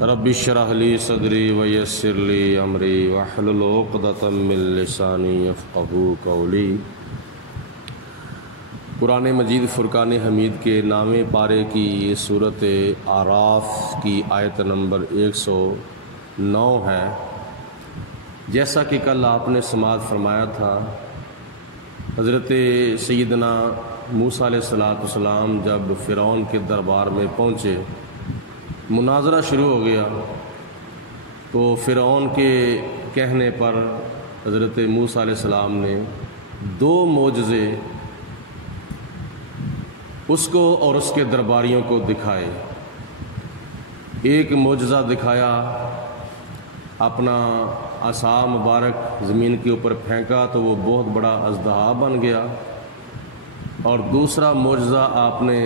رب اشرح لی صدری ویسر لی امری واحلل عقدۃ من لسانی یفقہوا قولی۔ قرآن مجید فرقان حمید کے نامے پارے کی یہ صورت اعراف کی آیت نمبر 109 ہے۔ جیسا کہ کل آپ نے سماعت فرمایا تھا، حضرت سیدنا موسیٰ علیہ السلام جب فرعون کے دربار میں پہنچے، مناظرہ شروع ہو گیا، تو فرعون کے کہنے پر حضرت موسیٰ علیہ السلام نے 2 معجزے اس کو اور اس کے درباریوں کو دکھائے۔ ایک معجزہ دکھایا، اپنا عصا مبارک زمین کے اوپر پھینکا تو وہ بہت بڑا اژدہا بن گیا، اور دوسرا معجزہ آپ نے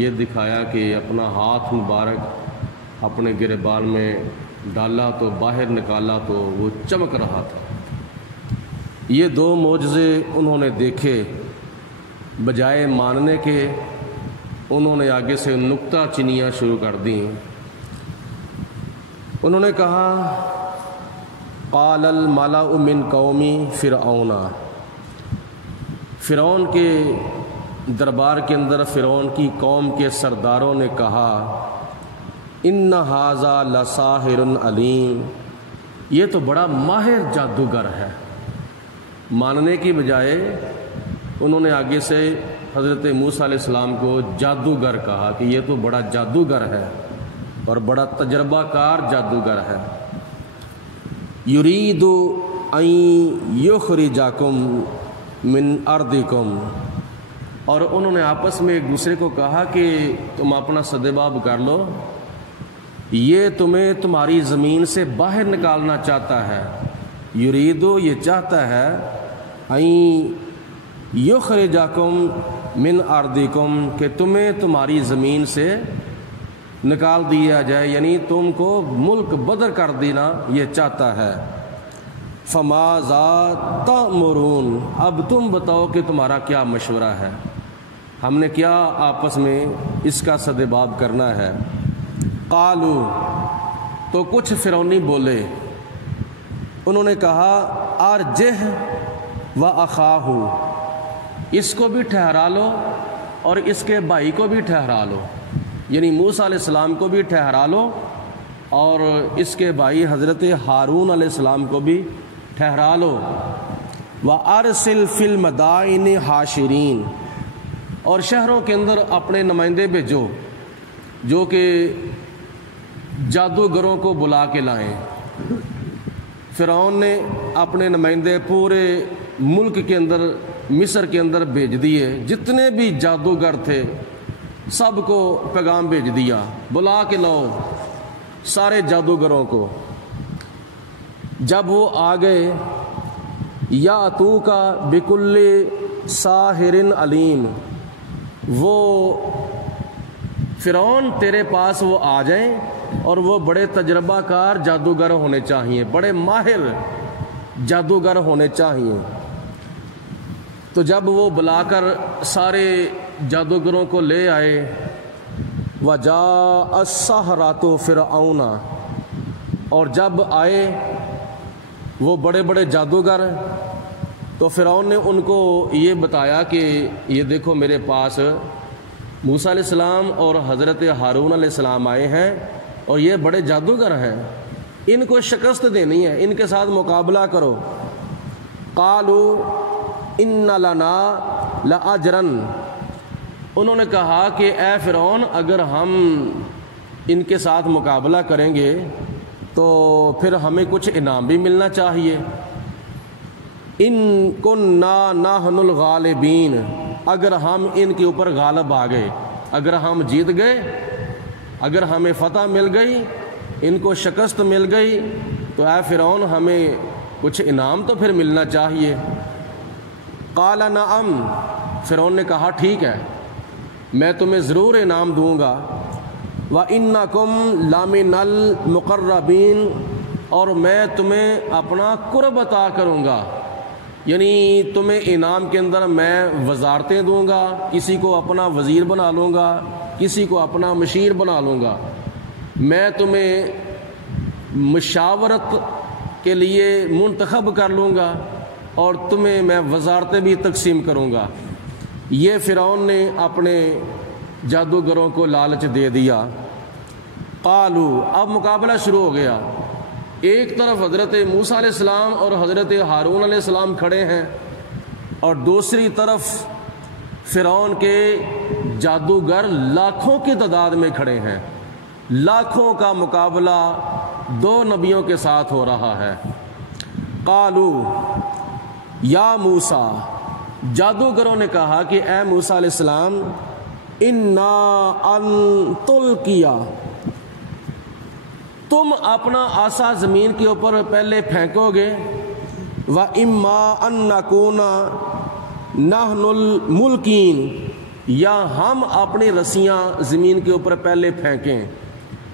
یہ دکھایا کہ اپنا ہاتھ مبارک اپنے گریبان میں ڈالا تو باہر نکالا تو وہ چمک رہا تھا۔ یہ 2 معجزے انہوں نے دیکھے، بجائے ماننے کے انہوں نے آگے سے نکتہ چینیاں شروع کر دیں۔ انہوں نے کہا، قال الملأ من قوم فرعون، فرعون کے دربار کے اندر فرعون کی قوم کے سرداروں نے کہا، ان ھذا لساحر علیم، یہ تو بڑا ماہر جادوگر ہے۔ ماننے کی بجائے انہوں نے آگے سے حضرت موسیٰ علیہ السلام کو جادوگر کہا کہ یہ تو بڑا جادوگر ہے اور بڑا تجربہ کار جادوگر ہے۔ یرید ان یخرجکم من ارضکم، اور انہوں نے آپس میں ایک دوسرے کو کہا کہ تم اپنا سدباب کر لو، یہ تمہیں تمہاری زمین سے باہر نکالنا چاہتا ہے۔ یریدو، یہ چاہتا ہے، این یخرجکم من ارضکم، کہ تمہیں تمہاری زمین سے نکال دیا جائے، یعنی تم کو ملک بدر کر دینا یہ چاہتا ہے۔ فماذا تأمرون، اب تم بتاؤ کہ تمہارا کیا مشورہ ہے، ہم نے کیا آپس میں اس کا سدباب کرنا ہے۔ قالو، تو کچھ فرعونی بولے، انہوں نے کہا، ارجہ و اخاہ، اس کو بھی ٹھہرا لو اور اس کے بھائی کو بھی ٹھہرا لو، یعنی موسیٰ علیہ السلام کو بھی ٹھہرا لو اور اس کے بھائی حضرت ہارون علیہ السلام کو بھی ٹھہرا لو۔ وَأَرْسِلْ فِي الْمَدَائِنِ حاشرین، اور شہروں کے اندر اپنے نمائندے بھیجو جو کہ جادوگروں کو بلا کے لائیں۔ فرعون نے اپنے نمائندے پورے ملک کے اندر، مصر کے اندر بھیج دیے، جتنے بھی جادوگر تھے سب کو پیغام بھیج دیا، بلا کے لاؤ سارے جادوگروں کو۔ جب وہ آ گئے، یاتوک بکل ساحر علیم، وہ فرعون تیرے پاس وہ آ جائیں اور وہ بڑے تجربہ کار جادوگر ہونے چاہیے، بڑے ماہر جادوگر ہونے چاہیے۔ تو جب وہ بلا کر سارے جادوگروں کو لے آئے، وَجَاءَ السَّحَرَةُ فِرْعَوْنَ، اور جب آئے وہ بڑے بڑے جادوگر، تو فرعون نے ان کو یہ بتایا کہ یہ دیکھو میرے پاس موسیٰ علیہ السلام اور حضرت ہارون علیہ السلام آئے ہیں اور یہ بڑے جادوگر ہیں، ان کو شکست دینی ہے، ان کے ساتھ مقابلہ کرو۔ قالوا ان لنا لاجرن، انہوں نے کہا کہ اے فرعون، اگر ہم ان کے ساتھ مقابلہ کریں گے تو پھر ہمیں کچھ انعام بھی ملنا چاہیے۔ ان کننا نحن الغالبین، اگر ہم ان کے اوپر غالب آ گئے، اگر ہم جیت گئے، اگر ہمیں فتح مل گئی، ان کو شکست مل گئی، تو اے فرعون ہمیں کچھ انعام تو پھر ملنا چاہیے۔ قال نعم، فرعون نے کہا ٹھیک ہے، میں تمہیں ضرور انعام دوں گا۔ وَإِنَّكُمْ لَمِنَ الْمُقَرَّبِينَ، اور میں تمہیں اپنا قرب عطا کروں گا، یعنی تمہیں انعام کے اندر میں وزارتیں دوں گا، کسی کو اپنا وزیر بنا لوں گا، کسی کو اپنا مشیر بنا لوں گا، میں تمہیں مشاورت کے لیے منتخب کر لوں گا اور تمہیں میں وزارتیں بھی تقسیم کروں گا۔ یہ فرعون نے اپنے جادوگروں کو لالچ دے دیا۔ قالو، اب مقابلہ شروع ہو گیا۔ ایک طرف حضرت موسیٰ علیہ السلام اور حضرت ہارون علیہ السلام کھڑے ہیں اور دوسری طرف فرعون کے جادوگر لاکھوں کی تعداد میں کھڑے ہیں۔ لاکھوں کا مقابلہ دو نبیوں کے ساتھ ہو رہا ہے۔ قالو یا موسیٰ، جادوگروں نے کہا کہ اے موسیٰ علیہ السلام، انا ان تلقیا، تم اپنا عصا زمین کے اوپر پہلے پھینکو گے، و اما ان نکون نحن الملکین، یا ہم اپنی رسیاں زمین کے اوپر پہلے پھینکیں۔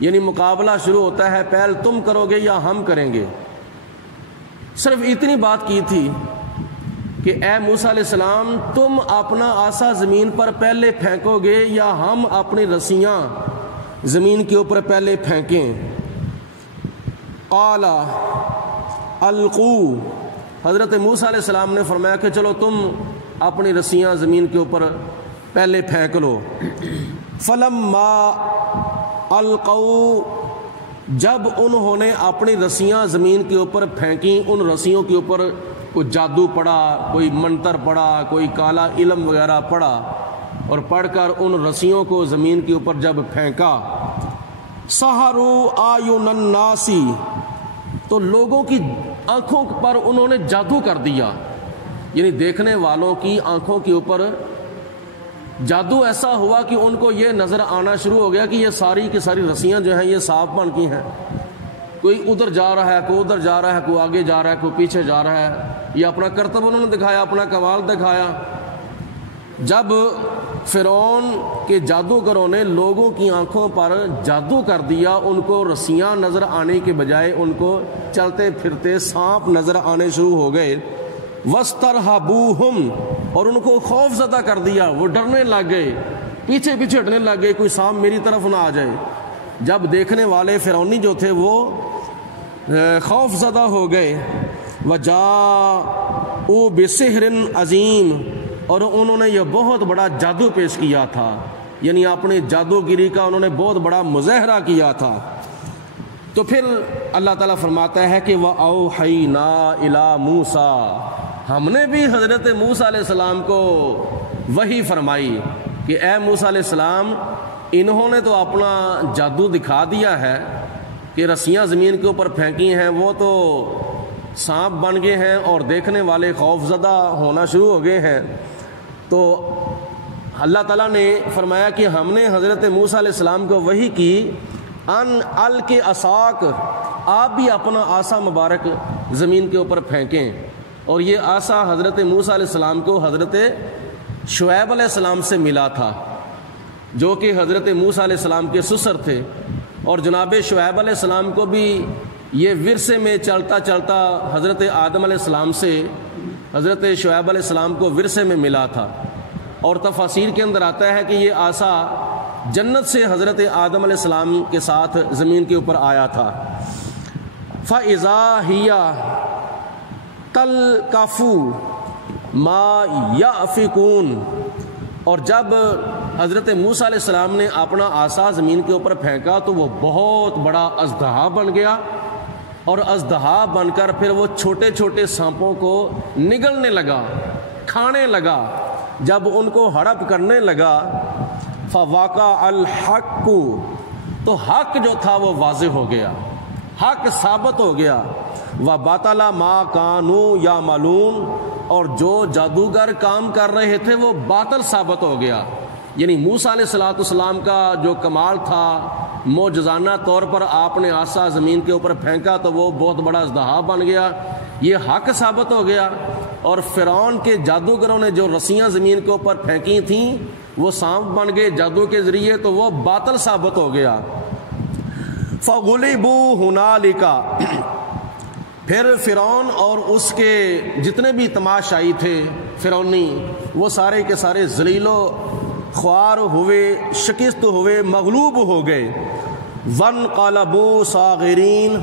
یعنی مقابلہ شروع ہوتا ہے، پہل تم کرو گے یا ہم کریں گے۔ صرف اتنی بات کی تھی کہ اے موسیٰ علیہ السلام، تم اپنا عصا زمین پر پہلے پھینکو گے یا ہم اپنی رسیاں زمین کے اوپر پہلے پھینکیں۔ قال القو، حضرت موسیٰ علیہ السلام نے فرمایا کہ چلو تم اپنی رسیاں زمین کے اوپر پہلے پھینک لو۔ فلما القوا، جب انہوں نے اپنی رسیاں زمین کے اوپر پھینکیں، ان رسیوں کے اوپر کوئی جادو پڑا، کوئی منتر پڑا، کوئی کالا علم وغیرہ پڑا، اور پڑھ کر ان رسیوں کو زمین کے اوپر جب پھینکا، سحروا اعین الناس، تو لوگوں کی آنکھوں پر انہوں نے جادو کر دیا۔ یعنی دیکھنے والوں کی آنکھوں کے اوپر جادو ایسا ہوا کہ ان کو یہ نظر آنا شروع ہو گیا کہ یہ ساری کی ساری رسیاں جو ہیں یہ سانپ بن کی ہیں۔ کوئی ادھر جا رہا ہے، کوئی ادھر جا رہا ہے، کوئی آگے جا رہا ہے، کوئی پیچھے جا رہا ہے۔ یہ اپنا کرتب انہوں نے دکھایا، اپنا کمال دکھایا۔ جب فرعون کے جادوگروں نے لوگوں کی آنکھوں پر جادو کر دیا، ان کو رسیاں نظر آنے کے بجائے ان کو چلتے پھرتے سانپ نظر آنے شروع ہو گئے۔ وَاسْتَرْهَبُوهُمْ، اور ان کو خوف زدہ کر دیا، وہ ڈرنے لگ گئے، پیچھے پیچھے ہٹنے لگ گئے، کوئی سانپ میری طرف نہ آ جائے۔ جب دیکھنے والے فرعونی جو تھے وہ خوف زدہ ہو گئے۔ وَجَاءُوا بِسِحْرٍ عَظِيمٍ، اور انہوں نے یہ بہت بڑا جادو پیش کیا تھا، یعنی اپنے جادوگری کا انہوں نے بہت بڑا مظاہرہ کیا تھا۔ تو پھر اللہ تعالیٰ فرماتا ہے کہ وَأَوْحَيْنَا إِلَىٰ مُوسَىٰ، ہم نے بھی حضرت موسیٰ علیہ السلام کو وحی فرمائی کہ اے موسیٰ علیہ السلام، انہوں نے تو اپنا جادو دکھا دیا ہے کہ رسیاں زمین کے اوپر پھینکی ہیں، وہ تو سانپ بن گئے ہیں اور دیکھنے والے خوف زدہ ہونا شروع ہو گئے ہیں۔ تو اللہ تعالیٰ نے فرمایا کہ ہم نے حضرت موسیٰ علیہ السلام کو وحی کی، ان القِ عصاک، آپ بھی اپنا عصا مبارک زمین کے اوپر پھینکیں۔ اور یہ عصا حضرت موسیٰ علیہ السلام کو حضرت شعیب علیہ السلام سے ملا تھا، جو کہ حضرت موسیٰ علیہ السلام کے سسر تھے، اور جناب شعیب علیہ السلام کو بھی یہ ورثے میں چلتا چلتا حضرت آدم علیہ السلام سے حضرت شعیب علیہ السلام کو ورثے میں ملا تھا۔ اور تفاسیر کے اندر آتا ہے کہ یہ عصا جنت سے حضرت آدم علیہ السلام کے ساتھ زمین کے اوپر آیا تھا۔ فَإِذَا هِيَ تَلْقَفُ مَا يَأْفِكُونَ، اور جب حضرت موسیٰ علیہ السلام نے اپنا عصا زمین کے اوپر پھینکا تو وہ بہت بڑا اژدہا بن گیا، اور اژدہا بن کر پھر وہ چھوٹے چھوٹے سانپوں کو نگلنے لگا، کھانے لگا۔ جب ان کو ہڑپ کرنے لگا، فَوَقَعَ الْحَقُّ، تو حق جو تھا وہ واضح ہو گیا، حق ثابت ہو گیا۔ وَبَطَلَ مَا كَانُوا يَعْمَلُونَ، اور جو جادوگر کام کر رہے تھے وہ باطل ثابت ہو گیا۔ یعنی موسیٰ علیہ السلام کا جو کمال تھا، معجزانہ طور پر آپ نے عصا زمین کے اوپر پھینکا تو وہ بہت بڑا اژدہا بن گیا، یہ حق ثابت ہو گیا۔ اور فرعون کے جادوگروں نے جو رسیاں زمین کے اوپر پھینکی تھیں وہ سانپ بن گئے جادو کے ذریعے، تو وہ باطل ثابت ہو گیا۔ فَغُلِبُوا هُنَالِكَ، پھر فرعون اور اس کے جتنے بھی تماشائی تھے فرعونی، وہ سارے کے سارے ذلیل و خوار ہوئے، شکست ہوئے، مغلوب ہو گئے۔ وانقلبوا صاغرین،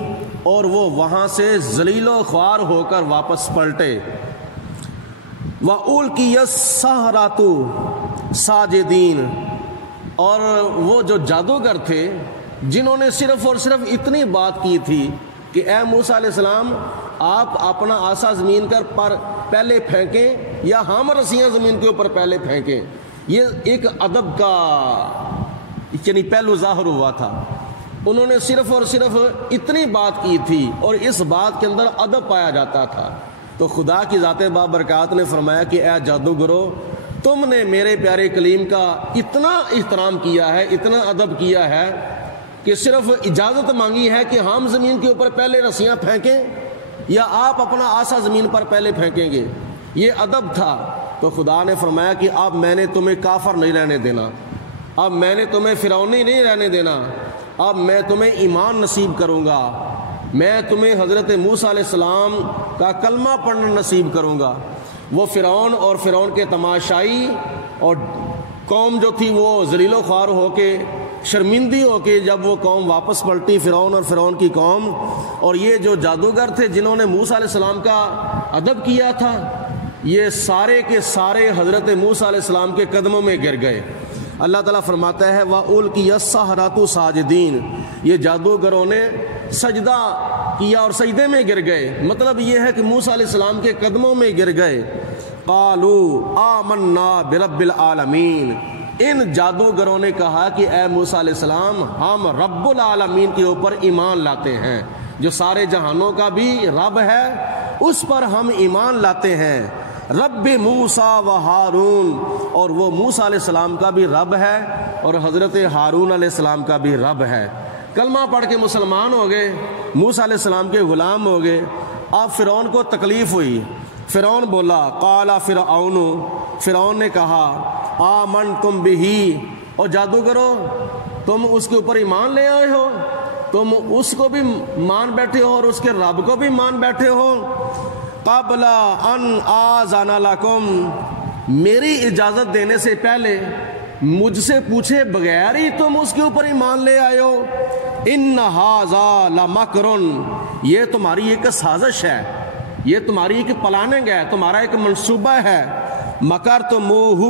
اور وہ وہاں سے ذلیل و خوار ہو کر واپس پلٹے۔ وَأُلْقِيَ السَّحَرَةُ ساجدین، اور وہ جو جادوگر تھے جنہوں نے صرف اور صرف اتنی بات کی تھی کہ اے موسیٰ علیہ السلام آپ اپنا عصا زمین پر پہلے پھینکیں یا ہم رسیاں زمین کے اوپر پہلے پھینکیں، یہ ایک ادب کا یعنی پہلو ظاہر ہوا تھا۔ انہوں نے صرف اور صرف اتنی بات کی تھی اور اس بات کے اندر ادب پایا جاتا تھا۔ تو خدا کی ذات بابرکات نے فرمایا کہ اے جادوگرو، تم نے میرے پیارے کلیم کا اتنا احترام کیا ہے، اتنا ادب کیا ہے کہ صرف اجازت مانگی ہے کہ ہم زمین کے اوپر پہلے رسیاں پھینکیں یا آپ اپنا عصا زمین پر پہلے پھینکیں گے، یہ ادب تھا۔ تو خدا نے فرمایا کہ اب میں نے تمہیں کافر نہیں رہنے دینا، اب میں نے تمہیں فرعونی نہیں رہنے دینا، اب میں تمہیں ایمان نصیب کروں گا، میں تمہیں حضرت موسیٰ علیہ السلام کا کلمہ پڑھنا نصیب کروں گا۔ وہ فرعون اور فرعون کے تماشائی اور قوم جو تھی وہ ذلیل و خوار ہو کے شرمندی ہو کے جب وہ قوم واپس پلٹی، فرعون اور فرعون کی قوم، اور یہ جو جادوگر تھے جنہوں نے موسیٰ علیہ السلام کا ادب کیا تھا، یہ سارے کے سارے حضرت موسیٰ علیہ السلام کے قدموں میں گر گئے۔ اللہ تعالیٰ فرماتا ہے وَأُلْقِيَ السَّحَرَةُ ساجدین، یہ جادوگروں نے سجدہ کیا اور سجدے میں گر گئے، مطلب یہ ہے کہ موسیٰ علیہ السلام کے قدموں میں گر گئے۔ قَالُوا آمَنَّا بِرَبِّ الْعَالَمِينَ، ان جادوگروں نے کہا کہ اے موسیٰ علیہ السلام ہم رب العالمین کے اوپر ایمان لاتے ہیں، جو سارے جہانوں کا بھی رب ہے اس پر ہم ایمان لاتے ہیں۔ رب موسیٰ و ہارون، اور وہ موسیٰ علیہ السلام کا بھی رب ہے اور حضرت ہارون علیہ السلام کا بھی رب ہے۔ کلمہ پڑھ کے مسلمان ہو گئے، موسیٰ علیہ السلام کے غلام ہو گئے۔ اب فرعون کو تکلیف ہوئی، فرعون بولا قال فرعون، فرعون نے کہا آمنتم بہ، اور جادوگرو تم اس کے اوپر ایمان لے آئے ہو، تم اس کو بھی مان بیٹھے ہو اور اس کے رب کو بھی مان بیٹھے ہو۔ قبل ان آذن لکم، میری اجازت دینے سے پہلے مجھ سے پوچھے بغیر ہی تم اس کے اوپر ایمان لے آئے ہو۔ ان ھذا لمکر، یہ تمہاری ایک سازش ہے، یہ تمہاری ایک پلاننگ ہے، تمہارا ایک منصوبہ ہے۔ مکرتموہ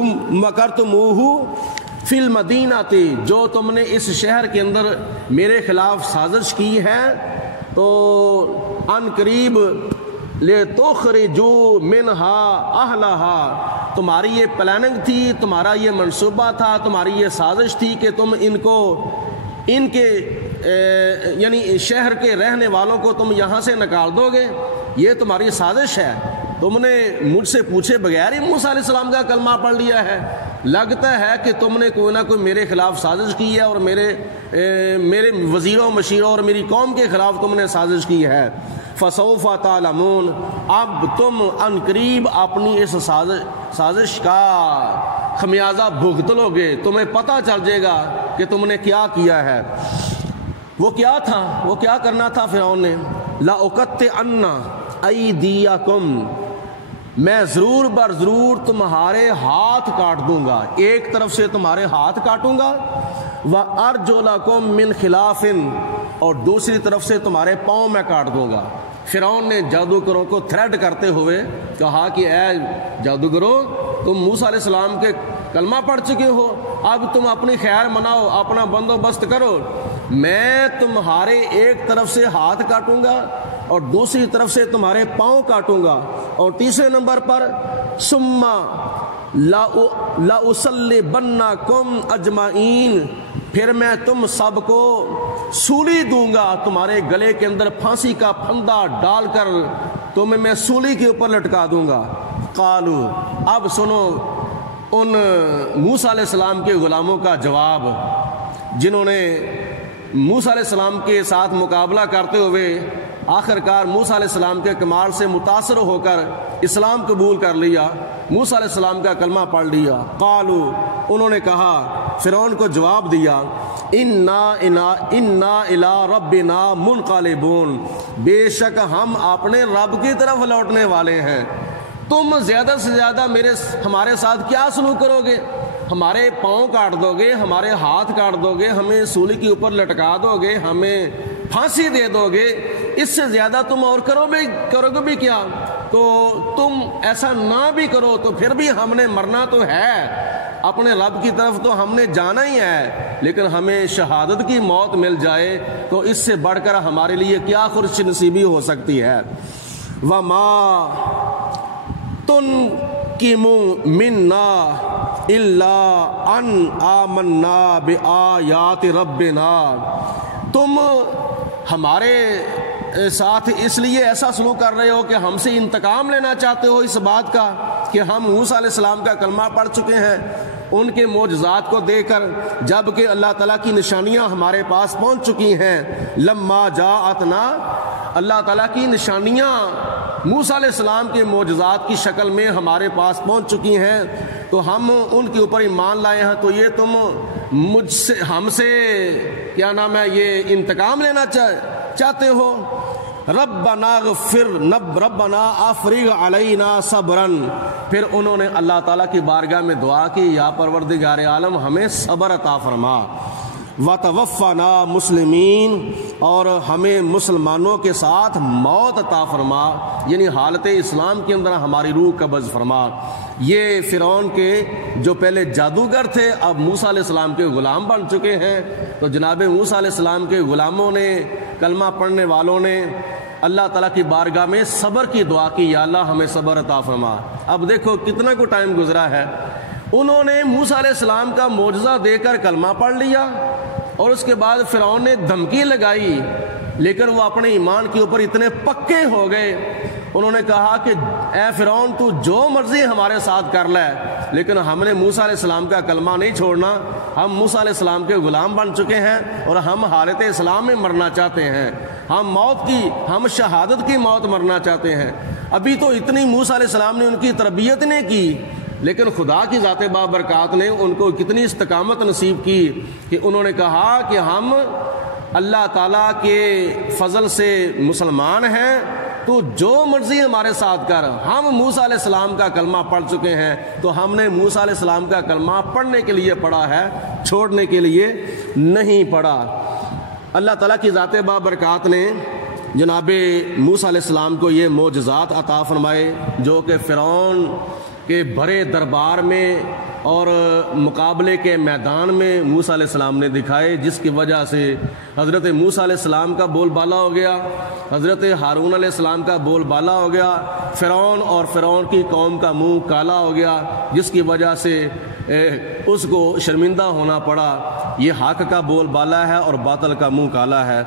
فی المدینۃ، جو تم نے اس شہر کے اندر میرے خلاف سازش کی ہے، تو ان قریب لِتُخْرِجُوا مِنْهَا أَهْلَهَا، تمہاری یہ پلاننگ تھی، تمہارا یہ منصوبہ تھا، تمہاری یہ سازش تھی کہ تم ان کو ان کے یعنی شہر کے رہنے والوں کو تم یہاں سے نکال دو گے، یہ تمہاری سازش ہے۔ تم نے مجھ سے پوچھے بغیر ہی موسیٰ علیہ السلام کا کلمہ پڑھ لیا ہے، لگتا ہے کہ تم نے کوئی نہ کوئی میرے خلاف سازش کی ہے اور میرے وزیروں مشیروں اور میری قوم کے خلاف تم نے سازش کی ہے۔ فسوف تعلمون، اب تم ان قریب اپنی اس سازش کا خمیازہ بھگت لو گے، تمہیں پتہ چل جائے گا کہ تم نے کیا کیا ہے۔ وہ کیا تھا، وہ کیا کرنا تھا فرعون نے؟ لَأُقَطِّعَنَّ أَيْدِيَكُمْ، میں ضرور بر ضرور تمہارے ہاتھ کاٹ دوں گا، ایک طرف سے تمہارے ہاتھ کاٹوں گا، وَأَرْجُلَكُمْ مِنْ خِلَافٍ، اور دوسری طرف سے تمہارے پاؤں میں کاٹ دوں گا۔ فرعون نے جادوگروں کو تھریٹ کرتے ہوئے کہا کہ اے جادوگروں، تم موسیٰ علیہ السلام کے کلمہ پڑھ چکے ہو، اب تم اپنی خیر مناؤ، اپنا بندوبست کرو، میں تمہارے ایک طرف سے ہاتھ کاٹوں گا اور دوسری طرف سے تمہارے پاؤں کاٹوں گا، اور تیسرے نمبر پر ثم لَأُصَلِّبَنَّكُمْ أَجْمَعِينَ، پھر میں تم سب کو سولی دوں گا، تمہارے گلے کے اندر پھانسی کا پھندا ڈال کر تمہیں میں سولی کے اوپر لٹکا دوں گا۔ قالوا، اب سنو ان موسیٰ علیہ السلام کے غلاموں کا جواب، جنہوں نے موسیٰ علیہ السلام کے ساتھ مقابلہ کرتے ہوئے آخرکار موسیٰ علیہ السلام کے کمال سے متاثر ہو کر اسلام قبول کر لیا، موسیٰ علیہ السلام کا کلمہ پڑھ لیا۔ قالوا، انہوں نے کہا، فرعون کو جواب دیا، انا الی ربنا منقلبون، بے شک ہم اپنے رب کی طرف لوٹنے والے ہیں، تم زیادہ سے زیادہ ہمارے ساتھ کیا سلوک کرو گے؟ ہمارے پاؤں کاٹ دو گے، ہمارے ہاتھ کاٹ دو گے، ہمیں سولی کے اوپر لٹکا دو گے، ہمیں پھانسی دے دو گے، اس سے زیادہ تم اور کرو گے بھی کیا؟ تو تم ایسا نہ بھی کرو تو پھر بھی ہم نے مرنا تو ہے، اپنے رب کی طرف تو ہم نے جانا ہی ہے، لیکن ہمیں شہادت کی موت مل جائے تو اس سے بڑھ کر ہمارے لیے کیا خوش نصیبی ہو سکتی ہے۔ وَمَا تُنْقِمُ مِنَّا إِلَّا أَنْ آمَنَّا بِآيَاتِ رَبِّنَا، تم ہمارے ساتھ اس لیے ایسا سلوک کر رہے ہو کہ ہم سے انتقام لینا چاہتے ہو اس بات کا کہ ہم موسیٰ علیہ السلام کا کلمہ پڑھ چکے ہیں ان کے معجزات کو دیکھ کر، جبکہ اللہ تعالیٰ کی نشانیاں ہمارے پاس پہنچ چکی ہیں۔ لما جاءتنا، اللہ تعالیٰ کی نشانیاں موسیٰ علیہ السلام کے معجزات کی شکل میں ہمارے پاس پہنچ چکی ہیں تو ہم ان کے اوپر ایمان لائے ہیں، تو یہ تم ہم سے کیا نام ہے یہ انتقام لینا چاہتے ہو؟ ربنا افرغ علینا صبرا، پھر انہوں نے اللہ تعالیٰ کی بارگاہ میں دعا کی، یا پروردگار عالم ہمیں صبر عطا فرما، وتوفنا مسلمین، اور ہمیں مسلمانوں کے ساتھ موت عطا فرما، یعنی حالت اسلام کے اندر ہماری روح قبض فرما۔ یہ فرعون کے جو پہلے جادوگر تھے اب موسیٰ علیہ السلام کے غلام بن چکے ہیں، تو جناب موسیٰ علیہ السلام کے غلاموں نے، کلمہ پڑھنے والوں نے اللہ تعالیٰ کی بارگاہ میں صبر کی دعا کی، یا اللہ ہمیں صبر عطا فرما۔ اب دیکھو کتنا کو ٹائم گزرا ہے، انہوں نے موسیٰ علیہ السلام کا معجزہ دے کر کلمہ پڑھ لیا، اور اس کے بعد فرعون نے دھمکی لگائی، لیکن وہ اپنے ایمان کے اوپر اتنے پکے ہو گئے، انہوں نے کہا کہ اے فرعون تو جو مرضی ہمارے ساتھ کر لے، لیکن ہم نے موسیٰ علیہ السلام کا کلمہ نہیں چھوڑنا، ہم موسیٰ علیہ السلام کے غلام بن چکے ہیں اور ہم حالت اسلام میں مرنا چاہتے ہیں، ہم شہادت کی موت مرنا چاہتے ہیں۔ ابھی تو اتنی موسیٰ علیہ السلام نے ان کی تربیت نے کی، لیکن خدا کی ذات بابرکات نے ان کو کتنی استقامت نصیب کی کہ انہوں نے کہا کہ ہم اللہ تعالیٰ کے فضل سے مسلمان ہیں، تو جو مرضی ہمارے ساتھ کر، ہم موسیٰ علیہ السلام کا کلمہ پڑھ چکے ہیں، تو ہم نے موسیٰ علیہ السلام کا کلمہ پڑھنے کے لیے پڑھا ہے، چھوڑنے کے لیے نہیں پڑھا۔ اللہ تعالیٰ کی ذات بابرکات نے جناب موسیٰ علیہ السلام کو یہ معجزات عطا فرمائے جو کہ فرعون کے بڑے دربار میں اور مقابلے کے میدان میں موسیٰ علیہ السلام نے دکھائے، جس کی وجہ سے حضرت موسیٰ علیہ السلام کا بول بالا ہو گیا، حضرت ہارون علیہ السلام کا بول بالا ہو گیا، فرعون اور فرعون کی قوم کا منہ کالا ہو گیا، جس کی وجہ سے اس کو شرمندہ ہونا پڑا۔ یہ حق کا بول بالا ہے اور باطل کا منہ کالا ہے۔